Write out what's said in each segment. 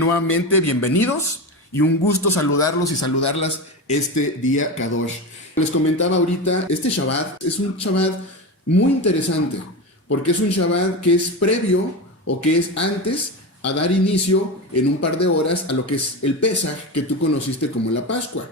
Nuevamente, bienvenidos y un gusto saludarlos y saludarlas este día Kadosh. Les comentaba ahorita, este Shabbat es un Shabbat muy interesante porque es un Shabbat que es previo o que es antes a dar inicio en un par de horas a lo que es el Pesaj que tú conociste como la Pascua.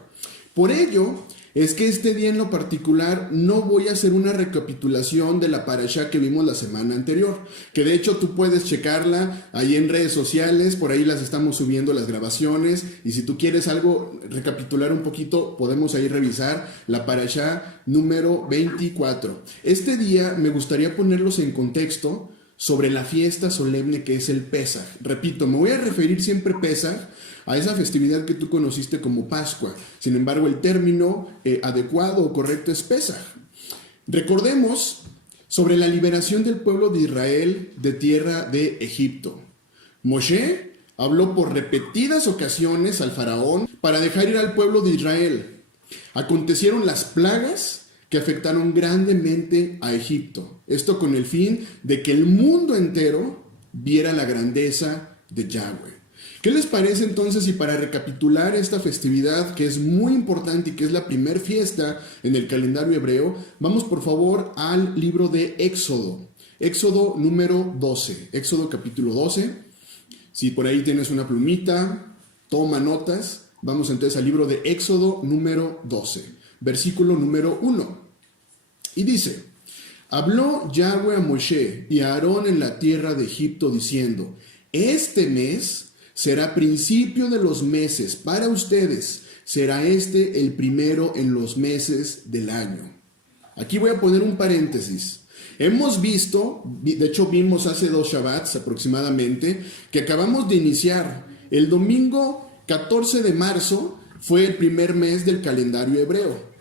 Por ello es que este día en lo particular no voy a hacer una recapitulación de la parashá que vimos la semana anterior, que de hecho tú puedes checarla ahí en redes sociales, por ahí las estamos subiendo las grabaciones, y si tú quieres algo, recapitular un poquito, podemos ahí revisar la parashá número 24. Este día me gustaría ponerlos en contexto sobre la fiesta solemne que es el Pesaj. Repito, me voy a referir siempre Pesaj a esa festividad que tú conociste como Pascua. Sin embargo, el término adecuado o correcto es Pesaj. Recordemos sobre la liberación del pueblo de Israel de tierra de Egipto. Moshe habló por repetidas ocasiones al faraón para dejar ir al pueblo de Israel. Acontecieron las plagas que afectaron grandemente a Egipto. Esto con el fin de que el mundo entero viera la grandeza de Yahweh. ¿Qué les parece entonces si para recapitular esta festividad que es muy importante y que es la primer fiesta en el calendario hebreo, vamos por favor al libro de Éxodo, Éxodo número 12, Éxodo capítulo 12. Si por ahí tienes una plumita, toma notas. Vamos entonces al libro de Éxodo número 12, versículo número 1. Y dice: habló Yahweh a Moshe y a Aarón en la tierra de Egipto diciendo: este mes será principio de los meses para ustedes, será este el primero en los meses del año. Aquí voy a poner un paréntesis. Hemos visto, de hecho vimos hace 2 Shabbats aproximadamente, que acabamos de iniciar. El domingo 14 de marzo fue el primer mes del calendario hebreo.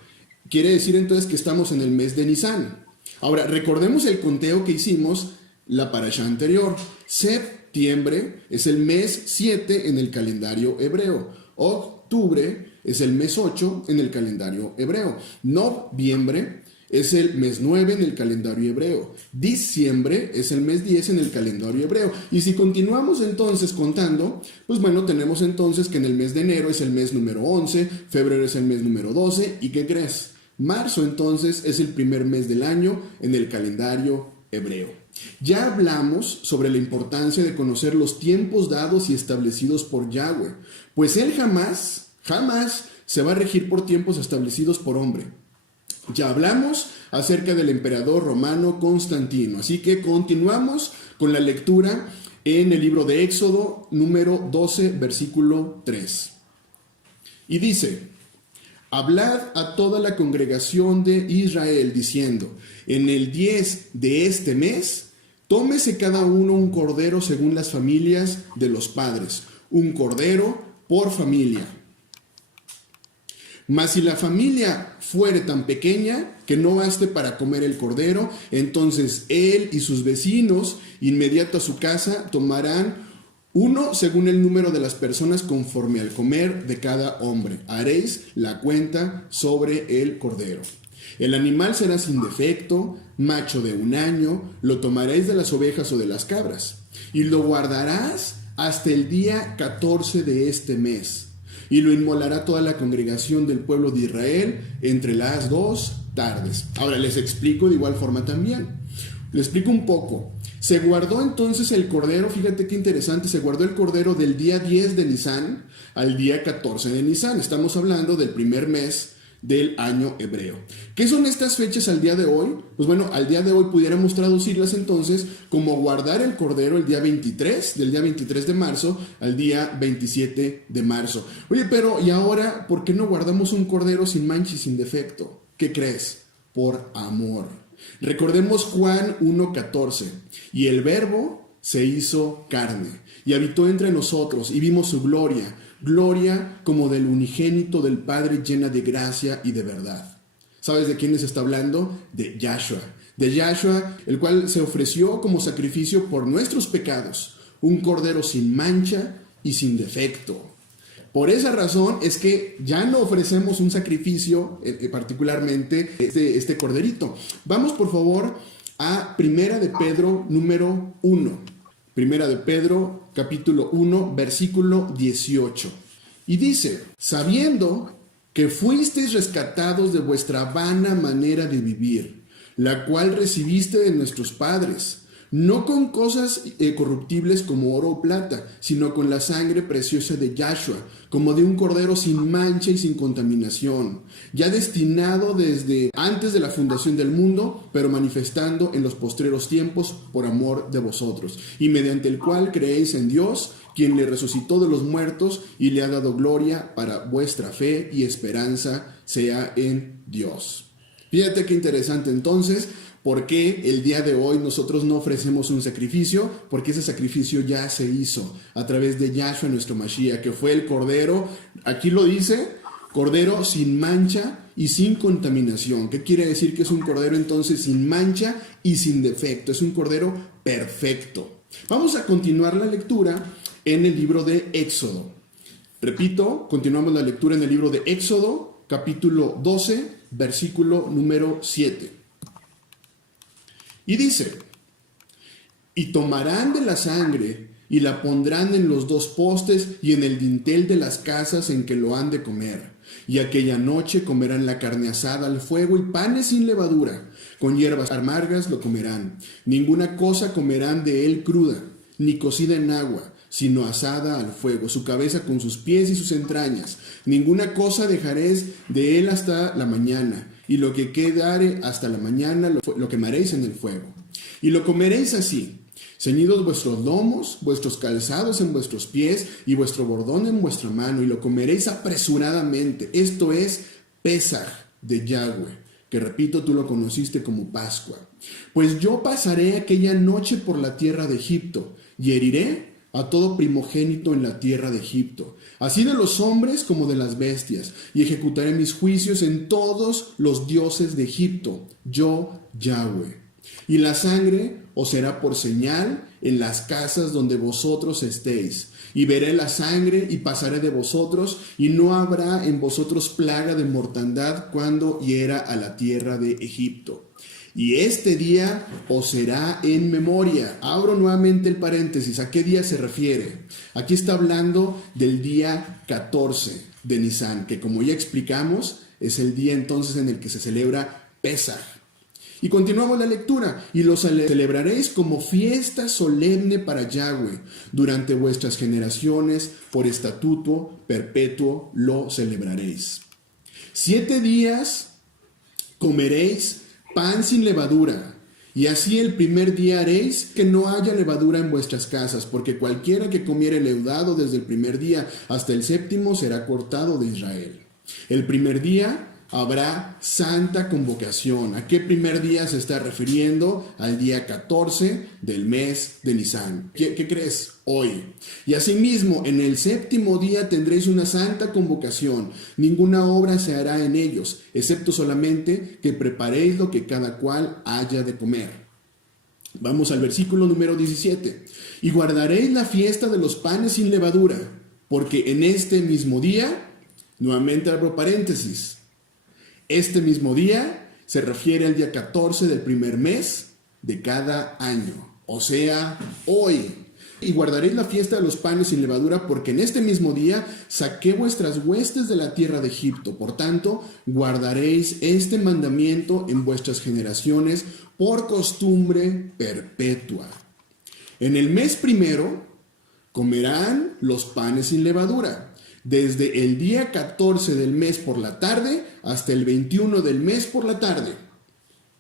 Quiere decir entonces que estamos en el mes de Nisan. Ahora, recordemos el conteo que hicimos la parashá anterior. Septiembre es el mes 7 en el calendario hebreo. Octubre es el mes 8 en el calendario hebreo. Noviembre es el mes 9 en el calendario hebreo. Diciembre es el mes 10 en el calendario hebreo. Y si continuamos entonces contando, pues bueno, tenemos entonces que en el mes de enero es el mes número 11, febrero es el mes número 12, ¿y qué crees? Marzo entonces es el primer mes del año en el calendario hebreo. Ya hablamos sobre la importancia de conocer los tiempos dados y establecidos por Yahweh, pues Él jamás se va a regir por tiempos establecidos por hombre. Ya hablamos acerca del emperador romano Constantino, así que continuamos con la lectura en el libro de Éxodo número 12, versículo 3. Y dice: hablad a toda la congregación de Israel diciendo: en el 10 de este mes, tómese cada uno un cordero según las familias de los padres, un cordero por familia. Mas si la familia fuere tan pequeña que no baste para comer el cordero, entonces él y sus vecinos, inmediato a su casa, tomarán uno según el número de las personas conforme al comer de cada hombre. Haréis la cuenta sobre el cordero. El animal será sin defecto, macho de 1 año, lo tomaréis de las ovejas o de las cabras, y lo guardarás hasta el día 14 de este mes, y lo inmolará toda la congregación del pueblo de Israel entre las 2 tardes. Ahora les explico de igual forma también. Les explico un poco. Se guardó entonces el cordero, fíjate qué interesante, se guardó el cordero del día 10 de Nisan al día 14 de Nisan. Estamos hablando del primer mes del año hebreo. ¿Qué son estas fechas al día de hoy? Pues bueno, al día de hoy pudiéramos traducirlas entonces como guardar el cordero el día 23, del día 23 de marzo al día 27 de marzo. Oye, pero ¿y ahora por qué no guardamos un cordero sin mancha y sin defecto? ¿Qué crees? Por amor. Recordemos Juan 1:14. Y el Verbo se hizo carne y habitó entre nosotros y vimos su gloria, gloria como del unigénito del Padre, llena de gracia y de verdad. ¿Sabes de quién les está hablando? De Yahshua. De Yahshua, el cual se ofreció como sacrificio por nuestros pecados, un cordero sin mancha y sin defecto. Por esa razón es que ya no ofrecemos un sacrificio, particularmente este corderito. Vamos por favor a Primera de Pedro número 1. Primera de Pedro, capítulo 1, versículo 18. Y dice, sabiendo que fuisteis rescatados de vuestra vana manera de vivir, la cual recibiste de nuestros padres, no con cosas corruptibles como oro o plata, sino con la sangre preciosa de Yahshua, como de un cordero sin mancha y sin contaminación, ya destinado desde antes de la fundación del mundo, pero manifestando en los postreros tiempos por amor de vosotros, y mediante el cual creéis en Dios, quien le resucitó de los muertos y le ha dado gloria, para vuestra fe y esperanza sea en Dios. Fíjate qué interesante entonces. ¿Por qué el día de hoy nosotros no ofrecemos un sacrificio? Porque ese sacrificio ya se hizo a través de Yahshua nuestro Mashiach, que fue el Cordero, aquí lo dice, Cordero sin mancha y sin contaminación. ¿Qué quiere decir que es un Cordero entonces sin mancha y sin defecto? Es un Cordero perfecto. Vamos a continuar la lectura en el libro de Éxodo. Repito, continuamos la lectura en el libro de Éxodo, capítulo 12, versículo número 7. Y dice, y tomarán de la sangre y la pondrán en los dos postes y en el dintel de las casas en que lo han de comer. Y aquella noche comerán la carne asada al fuego y panes sin levadura, con hierbas amargas lo comerán. Ninguna cosa comerán de él cruda, ni cocida en agua, sino asada al fuego, su cabeza con sus pies y sus entrañas. Ninguna cosa dejaréis de él hasta la mañana, y lo que quedare hasta la mañana lo quemaréis en el fuego. Y lo comeréis así, ceñidos vuestros lomos, vuestros calzados en vuestros pies, y vuestro bordón en vuestra mano, y lo comeréis apresuradamente. Esto es Pesaj de Yahweh, que repito, tú lo conociste como Pascua. Pues yo pasaré aquella noche por la tierra de Egipto, y heriré a todo primogénito en la tierra de Egipto, así de los hombres como de las bestias, y ejecutaré mis juicios en todos los dioses de Egipto, yo Yahweh. Y la sangre os será por señal en las casas donde vosotros estéis, y veré la sangre y pasaré de vosotros, y no habrá en vosotros plaga de mortandad cuando hiera a la tierra de Egipto. Y este día os será en memoria. Abro nuevamente el paréntesis. ¿A qué día se refiere? Aquí está hablando del día 14 de Nisan, que como ya explicamos, es el día entonces en el que se celebra Pesaj. Y continuamos la lectura. Y lo celebraréis como fiesta solemne para Yahweh. Durante vuestras generaciones, por estatuto perpetuo, lo celebraréis. 7 días comeréis pan sin levadura, y así el primer día haréis que no haya levadura en vuestras casas, porque cualquiera que comiere leudado desde el primer día hasta el 7º será cortado de Israel. El primer día habrá santa convocación. ¿A qué primer día se está refiriendo? Al día 14 del mes de Nisan. ¿Qué crees? Hoy. Y asimismo, en el 7º día tendréis una santa convocación. Ninguna obra se hará en ellos, excepto solamente que preparéis lo que cada cual haya de comer. Vamos al versículo número 17. Y guardaréis la fiesta de los panes sin levadura, porque en este mismo día, nuevamente abro paréntesis, este mismo día se refiere al día 14 del primer mes de cada año, o sea, hoy. Y guardaréis la fiesta de los panes sin levadura, porque en este mismo día saqué vuestras huestes de la tierra de Egipto. Por tanto, guardaréis este mandamiento en vuestras generaciones por costumbre perpetua. En el mes primero comerán los panes sin levadura, desde el día 14 del mes por la tarde hasta el 21 del mes por la tarde.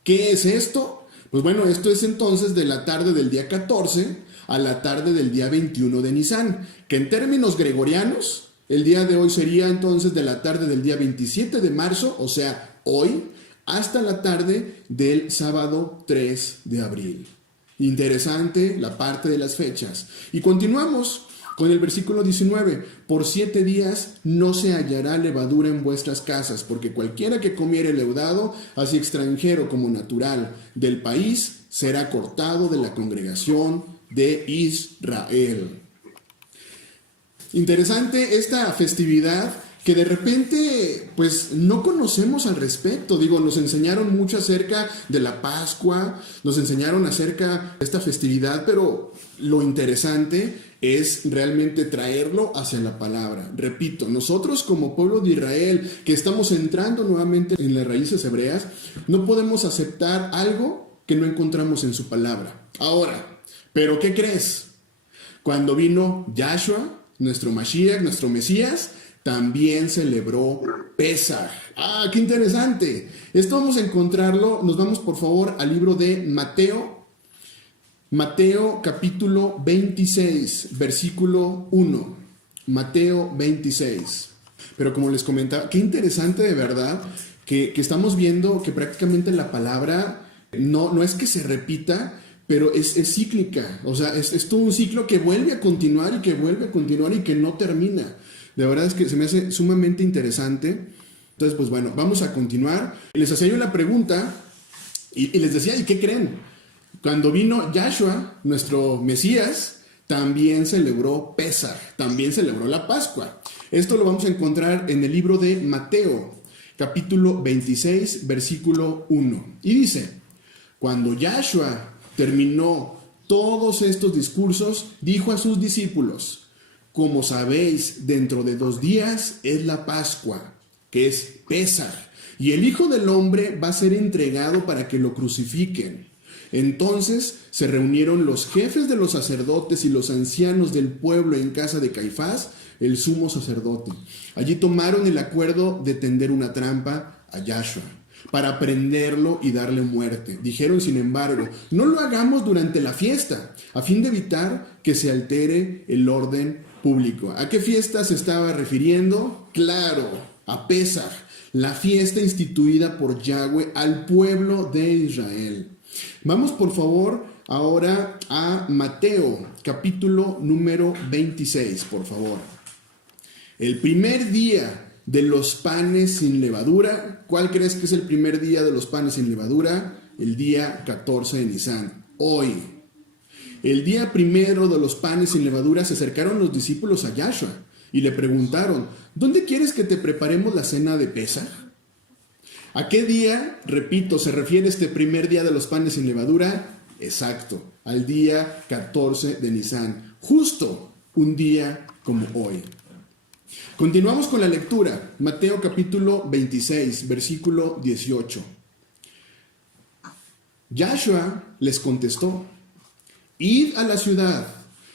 ¿Qué es esto? Pues bueno, esto es entonces de la tarde del día 14 a la tarde del día 21 de Nisan, que en términos gregorianos, el día de hoy sería entonces de la tarde del día 27 de marzo, o sea, hoy, hasta la tarde del sábado 3 de abril. Interesante la parte de las fechas. Y continuamos con el versículo 19, por 7 días no se hallará levadura en vuestras casas, porque cualquiera que comiere leudado, así extranjero como natural, del país, será cortado de la congregación de Israel. Interesante esta festividad que de repente pues no conocemos al respecto. Digo, nos enseñaron mucho acerca de la Pascua, nos enseñaron acerca de esta festividad, pero lo interesante es realmente traerlo hacia la palabra. Repito, nosotros como pueblo de Israel, que estamos entrando nuevamente en las raíces hebreas, no podemos aceptar algo que no encontramos en su palabra. Ahora, ¿pero qué crees? Cuando vino Yahshua, nuestro Mashiach, nuestro Mesías, también celebró Pesaj. ¡Ah, qué interesante! Esto vamos a encontrarlo, nos vamos por favor al libro de Mateo. Mateo capítulo 26, versículo 1. Mateo 26. Pero como les comentaba, qué interesante de verdad que estamos viendo que prácticamente la palabra no es que se repita, pero es cíclica. O sea, es todo un ciclo que vuelve a continuar y que vuelve a continuar y que no termina. De verdad es que se me hace sumamente interesante. Entonces, pues bueno, vamos a continuar. Les hacía yo la pregunta y les decía, ¿y qué creen? Cuando vino Yahshua, nuestro Mesías, también celebró Pesaj, también celebró la Pascua. Esto lo vamos a encontrar en el libro de Mateo, capítulo 26, versículo 1. Y dice, cuando Yahshua terminó todos estos discursos, dijo a sus discípulos, como sabéis, dentro de 2 días es la Pascua, que es Pesaj, y el Hijo del Hombre va a ser entregado para que lo crucifiquen. Entonces se reunieron los jefes de los sacerdotes y los ancianos del pueblo en casa de Caifás, el sumo sacerdote. Allí tomaron el acuerdo de tender una trampa a Yahshua para prenderlo y darle muerte. Dijeron, sin embargo, no lo hagamos durante la fiesta, a fin de evitar que se altere el orden público. ¿A qué fiesta se estaba refiriendo? Claro, a Pesaj, la fiesta instituida por Yahweh al pueblo de Israel. Vamos por favor ahora a Mateo, capítulo número 26, por favor. El primer día de los panes sin levadura. ¿Cuál crees que es el primer día de los panes sin levadura? El día 14 de Nisan, hoy. El día primero de los panes sin levadura se acercaron los discípulos a Yahshua y le preguntaron, ¿dónde quieres que te preparemos la cena de Pesaj? ¿A qué día, repito, se refiere este primer día de los panes sin levadura? Exacto, al día 14 de Nisan, justo un día como hoy. Continuamos con la lectura, Mateo capítulo 26, versículo 18. Yahshua les contestó, id a la ciudad,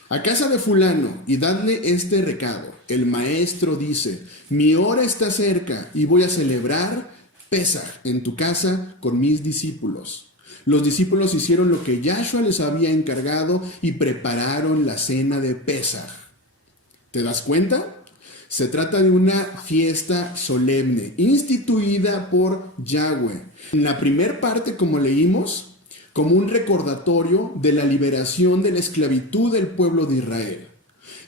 a casa de fulano, y dadle este recado. El maestro dice, mi hora está cerca y voy a celebrar Pesaj en tu casa con mis discípulos. Los discípulos hicieron lo que Yahshua les había encargado y prepararon la cena de Pesaj. ¿Te das cuenta? Se trata de una fiesta solemne, instituida por Yahweh. En la primera parte, como leímos, como un recordatorio de la liberación de la esclavitud del pueblo de Israel.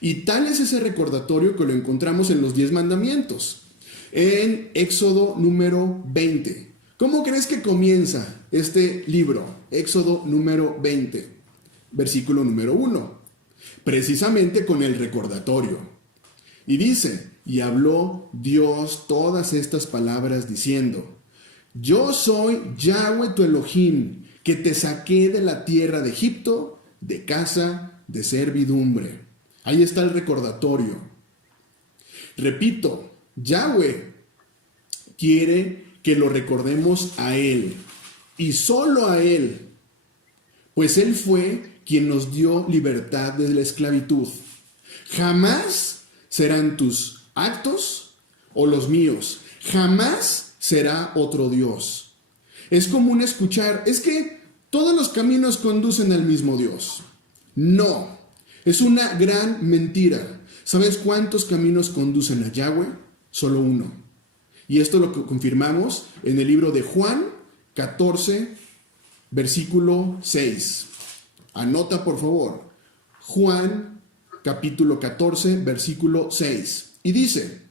Y tal es ese recordatorio que lo encontramos en los 10 mandamientos. En Éxodo número 20. ¿Cómo crees que comienza este libro? Éxodo número 20, versículo número 1. Precisamente con el recordatorio. Y dice, y habló Dios todas estas palabras diciendo, yo soy Yahweh tu Elohim, que te saqué de la tierra de Egipto, de casa de servidumbre. Ahí está el recordatorio. Repito, Yahweh quiere que lo recordemos a Él y solo a Él, pues Él fue quien nos dio libertad de la esclavitud. Jamás serán tus actos o los míos, jamás será otro Dios. Es común escuchar, es que todos los caminos conducen al mismo Dios. No, es una gran mentira. ¿Sabes cuántos caminos conducen a Yahweh? Solo uno. Y esto lo confirmamos en el libro de Juan 14, versículo 6. Anota por favor. Juan capítulo 14, versículo 6. Y dice,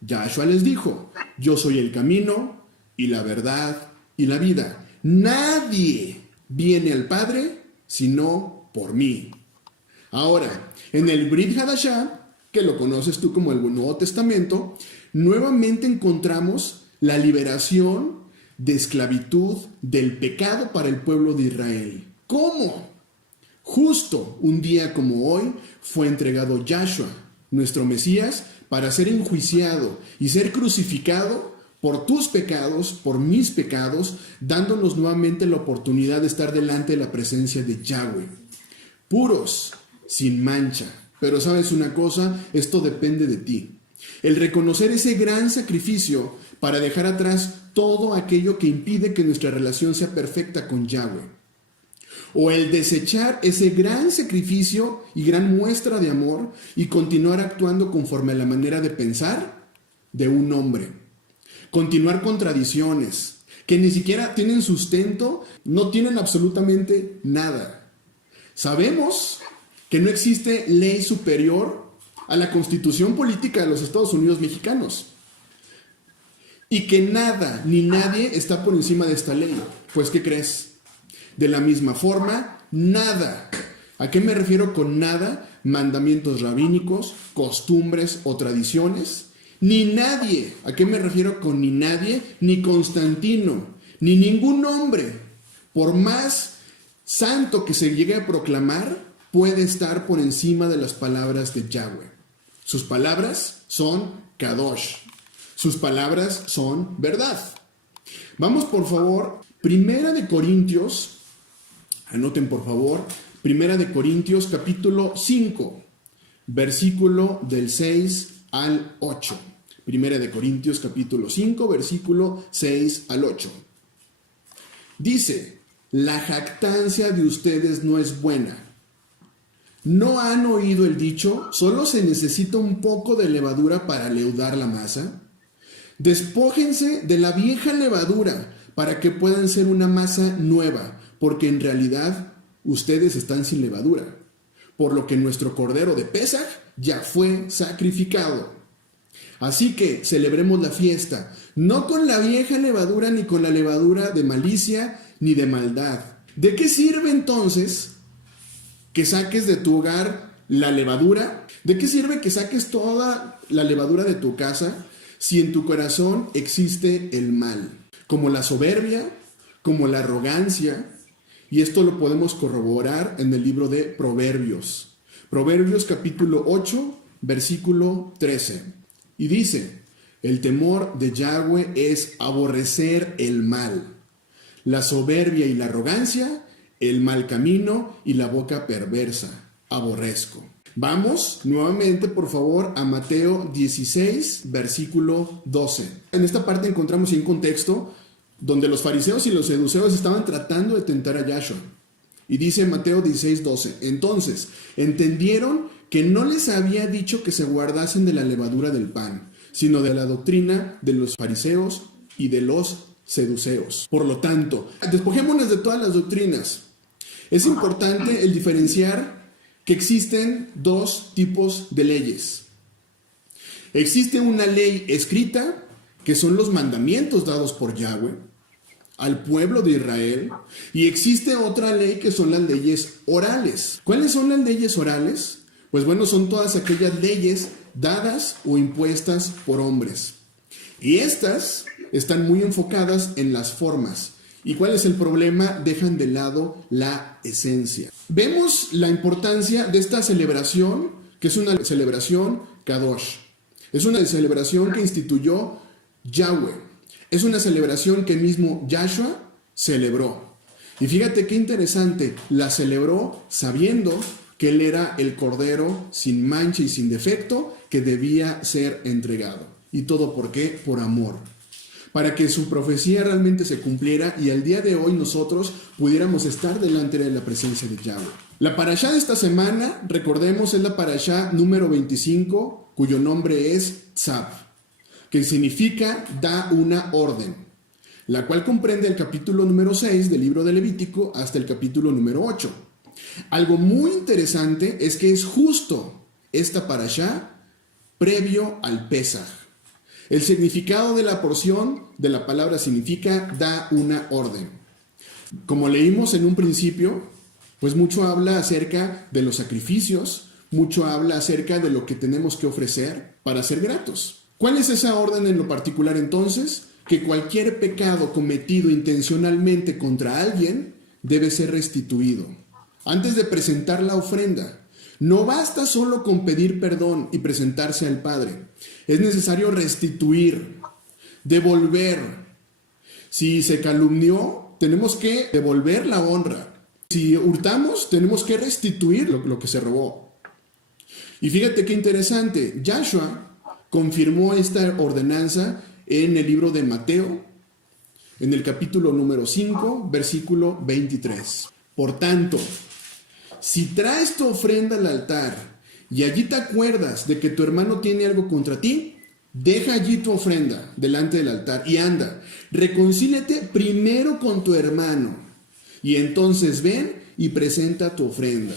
Yahshua les dijo, yo soy el camino y la verdad y la vida. Nadie viene al Padre sino por mí. Ahora, en el Brit Hadashah, que lo conoces tú como el Nuevo Testamento, nuevamente encontramos la liberación de esclavitud del pecado para el pueblo de Israel. ¿Cómo? Justo un día como hoy fue entregado Yahshua, nuestro Mesías, para ser enjuiciado y ser crucificado por tus pecados, por mis pecados, dándonos nuevamente la oportunidad de estar delante de la presencia de Yahweh, puros, sin mancha. Pero sabes una cosa, esto depende de ti. El reconocer ese gran sacrificio para dejar atrás todo aquello que impide que nuestra relación sea perfecta con Yahweh. O el desechar ese gran sacrificio y gran muestra de amor y continuar actuando conforme a la manera de pensar de un hombre. Continuar con tradiciones que ni siquiera tienen sustento, no tienen absolutamente nada. Sabemos que no existe ley superior a la Constitución Política de los Estados Unidos Mexicanos. Y que nada ni nadie está por encima de esta ley. Pues, ¿qué crees? De la misma forma, nada. ¿A qué me refiero con nada? Mandamientos rabínicos, costumbres o tradiciones. Ni nadie. ¿A qué me refiero con ni nadie? Ni Constantino, ni ningún hombre, por más santo que se llegue a proclamar, puede estar por encima de las palabras de Yahweh. Sus palabras son Kadosh. Sus palabras son verdad. Vamos por favor, Primera de Corintios. Anoten por favor, Primera de Corintios capítulo 5, versículo del 6 al 8. Primera de Corintios capítulo 5, versículo 6 al 8. Dice, la jactancia de ustedes no es buena. ¿No han oído el dicho? ¿Solo se necesita un poco de levadura para leudar la masa? Despójense de la vieja levadura para que puedan ser una masa nueva, porque en realidad ustedes están sin levadura, por lo que nuestro cordero de Pesaj ya fue sacrificado. Así que celebremos la fiesta, no con la vieja levadura ni con la levadura de malicia ni de maldad. ¿De qué sirve entonces que saques de tu hogar la levadura? ¿De qué sirve que saques toda la levadura de tu casa si en tu corazón existe el mal? Como la soberbia, como la arrogancia. Y esto lo podemos corroborar en el libro de Proverbios. Proverbios capítulo 8, versículo 13. Y dice, el temor de Yahweh es aborrecer el mal, la soberbia y la arrogancia, el mal camino y la boca perversa, aborrezco. Vamos nuevamente, por favor, a Mateo 16, versículo 12. En esta parte encontramos un contexto donde los fariseos y los saduceos estaban tratando de tentar a Yahshua. Y dice Mateo 16, 12, entonces entendieron que no les había dicho que se guardasen de la levadura del pan, sino de la doctrina de los fariseos y de los saduceos. Por lo tanto, despojémonos de todas las doctrinas. Es importante el diferenciar que existen dos tipos de leyes. Existe una ley escrita, que son los mandamientos dados por Yahweh al pueblo de Israel, y existe otra ley que son las leyes orales. ¿Cuáles son las leyes orales? Pues bueno, son todas aquellas leyes dadas o impuestas por hombres. Y estas están muy enfocadas en las formas. ¿Y cuál es el problema? Dejan de lado la esencia. Vemos la importancia de esta celebración, que es una celebración Kadosh. Es una celebración que instituyó Yahweh. Es una celebración que mismo Yahshua celebró. Y fíjate qué interesante, la celebró sabiendo que él era el cordero sin mancha y sin defecto que debía ser entregado. ¿Y todo por qué? Por amor. Para que su profecía realmente se cumpliera y al día de hoy nosotros pudiéramos estar delante de la presencia de Yahweh. La parashá de esta semana, recordemos, es la parashá número 25, cuyo nombre es Tzav, que significa da una orden, la cual comprende el capítulo número 6 del libro de Levítico hasta el capítulo número 8. Algo muy interesante es que es justo esta parashá previo al Pesaj. El significado de la porción de la palabra significa da una orden. Como leímos en un principio, pues mucho habla acerca de los sacrificios, mucho habla acerca de lo que tenemos que ofrecer para ser gratos. ¿Cuál es esa orden en lo particular entonces? Que cualquier pecado cometido intencionalmente contra alguien debe ser restituido. Antes de presentar la ofrenda, no basta solo con pedir perdón y presentarse al Padre. Es necesario restituir, devolver. Si se calumnió, tenemos que devolver la honra. Si hurtamos, tenemos que restituir lo que se robó. Y fíjate qué interesante, Yahshua confirmó esta ordenanza en el libro de Mateo, en el capítulo número 5, versículo 23. Por tanto, si traes tu ofrenda al altar y allí te acuerdas de que tu hermano tiene algo contra ti, deja allí tu ofrenda delante del altar y anda, reconcíliate primero con tu hermano y entonces ven y presenta tu ofrenda.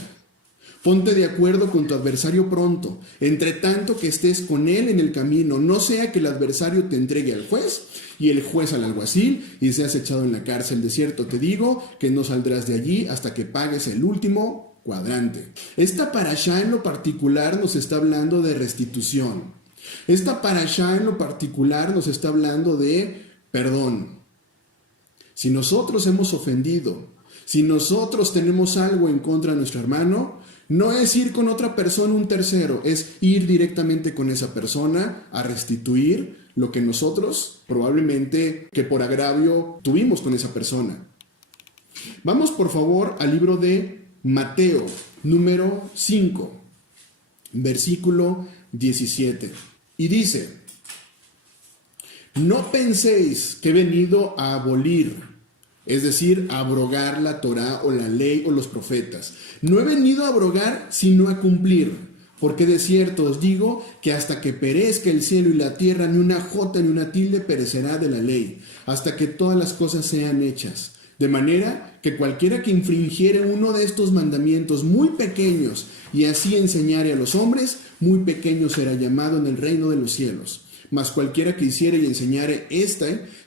Ponte de acuerdo con tu adversario pronto, entre tanto que estés con él en el camino, no sea que el adversario te entregue al juez y el juez al alguacil y seas echado en la cárcel. De cierto te digo que no saldrás de allí hasta que pagues el último cuadrante. Esta parashá en lo particular nos está hablando de restitución. Esta parashá en lo particular nos está hablando de perdón. Si nosotros hemos ofendido, si nosotros tenemos algo en contra de nuestro hermano, no es ir con otra persona, un tercero, es ir directamente con esa persona a restituir lo que nosotros probablemente que por agravio tuvimos con esa persona. Vamos por favor al libro de Mateo, número 5, versículo 17. Y dice: no penséis que he venido a abolir, es decir, a abrogar la Torá o la ley o los profetas. No he venido a abrogar, sino a cumplir. Porque de cierto os digo que hasta que perezca el cielo y la tierra, ni una jota ni una tilde perecerá de la ley, hasta que todas las cosas sean hechas. De manera que cualquiera que infringiere uno de estos mandamientos muy pequeños y así enseñare a los hombres, muy pequeño será llamado en el reino de los cielos. Mas cualquiera que hiciere y enseñare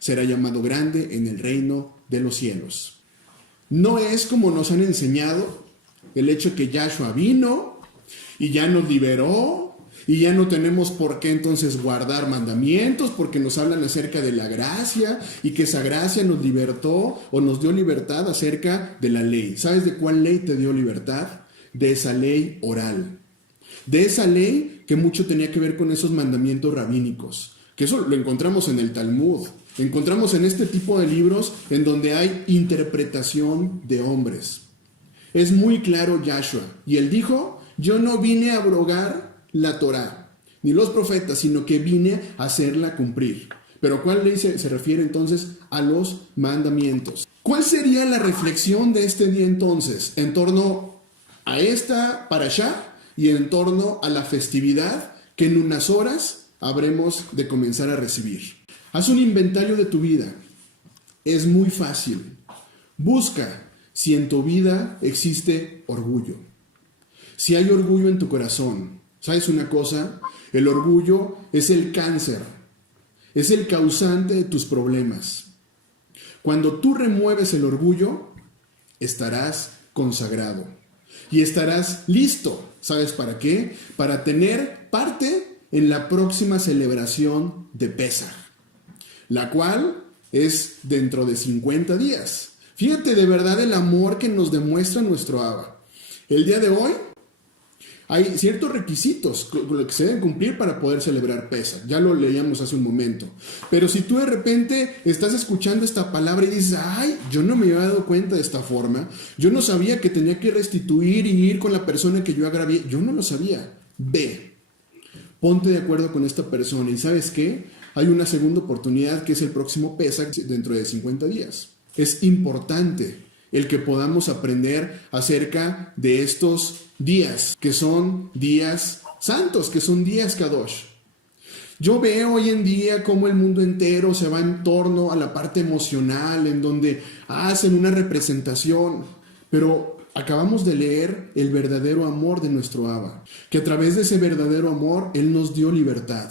será llamado grande en el reino de los cielos. No es como nos han enseñado el hecho que Yahshua vino y ya nos liberó y ya no tenemos por qué entonces guardar mandamientos porque nos hablan acerca de la gracia y que esa gracia nos libertó o nos dio libertad acerca de la ley. ¿Sabes de cuál ley te dio libertad? De esa ley oral. De esa ley que mucho tenía que ver con esos mandamientos rabínicos. Que eso lo encontramos en el Talmud. Encontramos en este tipo de libros en donde hay interpretación de hombres. Es muy claro Yahshua. Y él dijo: yo no vine a abrogar la Torá, ni los profetas, sino que vine a hacerla cumplir. Pero ¿cuál ley se refiere entonces? A los mandamientos. ¿Cuál sería la reflexión de este día entonces? En torno a esta parashá y en torno a la festividad que en unas horas habremos de comenzar a recibir. Haz un inventario de tu vida. Es muy fácil. Busca si en tu vida existe orgullo. Si hay orgullo en tu corazón. ¿Sabes una cosa? El orgullo es el cáncer. Es el causante de tus problemas. Cuando tú remueves el orgullo, estarás consagrado. Y estarás listo. ¿Sabes para qué? Para tener parte en la próxima celebración de Pesaj, la cual es dentro de 50 días. Fíjate de verdad el amor que nos demuestra nuestro Abba. El día de hoy hay ciertos requisitos que se deben cumplir para poder celebrar Pesaj. Ya lo leíamos hace un momento. Pero si tú de repente estás escuchando esta palabra y dices: ay, yo no me había dado cuenta de esta forma, yo no sabía que tenía que restituir y ir con la persona que yo agravié, yo no lo sabía. Ve, ponte de acuerdo con esta persona y ¿sabes qué? Hay una segunda oportunidad que es el próximo Pesaj dentro de 50 días. Es importante el que podamos aprender acerca de estos días, que son días santos, que son días Kadosh. Yo veo hoy en día cómo el mundo entero se va en torno a la parte emocional, en donde hacen una representación, pero acabamos de leer el verdadero amor de nuestro Abba, que a través de ese verdadero amor Él nos dio libertad.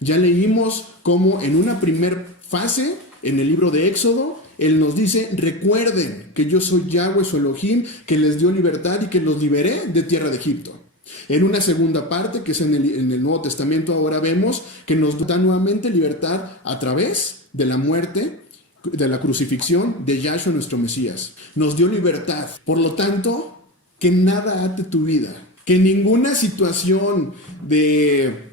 Ya leímos cómo en una primer fase, en el libro de Éxodo, Él nos dice: recuerden que yo soy Yahweh su Elohim, que les dio libertad y que los liberé de tierra de Egipto. En una segunda parte, que es en el Nuevo Testamento, ahora vemos que nos da nuevamente libertad a través de la muerte, de la crucifixión de Yahshua nuestro Mesías. Nos dio libertad. Por lo tanto, que nada ate tu vida. Que ninguna situación de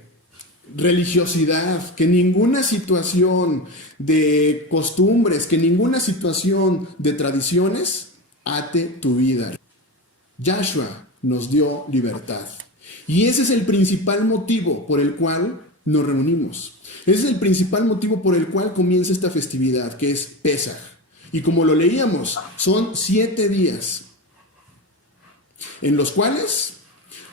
religiosidad, que ninguna situación de costumbres, que ninguna situación de tradiciones ate tu vida. Yahshua nos dio libertad. Y ese es el principal motivo por el cual nos reunimos. Ese es el principal motivo por el cual comienza esta festividad, que es Pesaj. Y como lo leíamos, son 7 días en los cuales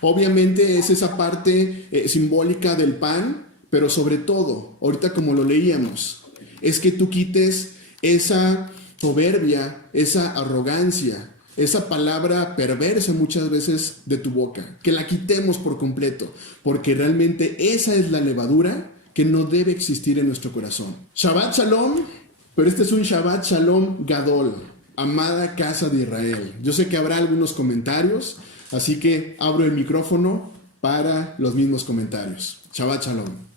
obviamente es esa parte simbólica del pan, pero sobre todo, ahorita como lo leíamos, es que tú quites esa soberbia, esa arrogancia, esa palabra perversa muchas veces de tu boca, que la quitemos por completo, porque realmente esa es la levadura que no debe existir en nuestro corazón. Shabbat Shalom, pero este es un Shabbat Shalom Gadol, amada casa de Israel. Yo sé que habrá algunos comentarios, así que abro el micrófono para los mismos comentarios. Shabbat Shalom.